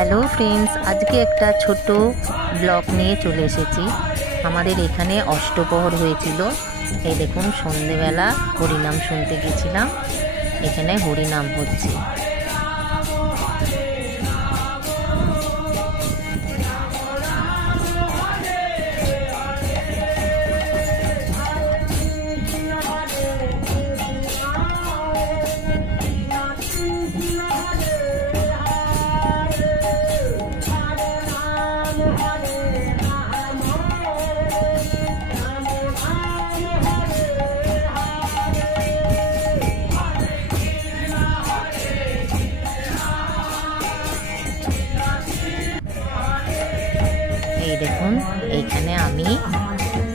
Hello friends, আজকে একটা ছোট ব্লগ নিয়ে চলে এসেছি। আমাদের এখানে অষ্টপ্রহর হয়েছিল। এই দেখুন, সন্ধেবেলা হরিনাম শুনতে গেছিলাম। এখানে হরিনাম হচ্ছে। এই দেখুন, এইখানে আমি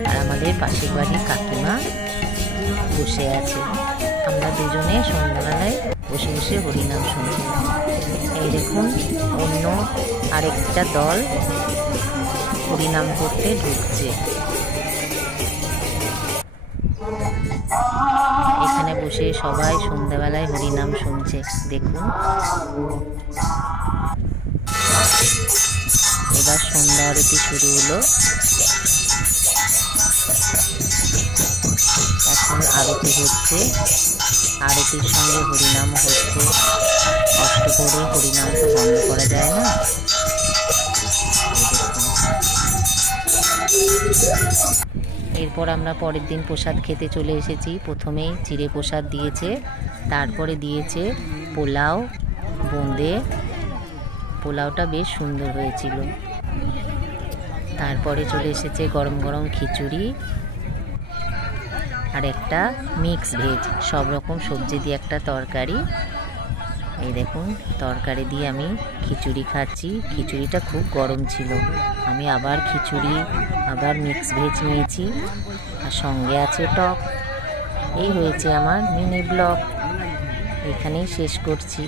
আর আমাদের পাশের বাড়ির কাকিমা বসে আছে। আমরা দুজনে সন্ধ্যাবেলায় বসে বসে হরিনাম শুনছি। এই দেখুন, অন্য আরেকটা দল হরিনাম করতে ঢুকছে। এখানে বসে সবাই সন্ধ্যাবেলায় হরিনাম শুনছে। দেখুন, এবার সন্ধ্যা আরতি শুরু হলো। এখন আরতি হচ্ছে, আরতির সঙ্গে হরিনাম হচ্ছে। অষ্টপ্রহরে হরিনাম তো বন্ধ করা যায় না। এরপর আমরা পরের দিন প্রসাদ খেতে চলে এসেছি। প্রথমেই চিড়ে প্রসাদ দিয়েছে, তারপরে দিয়েছে পোলাও, বোঁদে। পোলাওটা বেশ সুন্দর হয়েছিল। তারপরে চলে এসেছে গরম গরম খিচুড়ি আর একটা মিক্স ভেজ, সব রকম সবজি দিয়ে একটা তরকারি। এই দেখুন, তরকারি দিয়ে আমি খিচুড়ি খাচ্ছি। খিচুড়িটা খুব গরম ছিল। আমি আবার খিচুড়ি আবার মিক্স ভেজ নিয়েছি, আর সঙ্গে আছে টক। এই হয়েছে আমার মিনি ব্লগ। এখানেই শেষ করছি।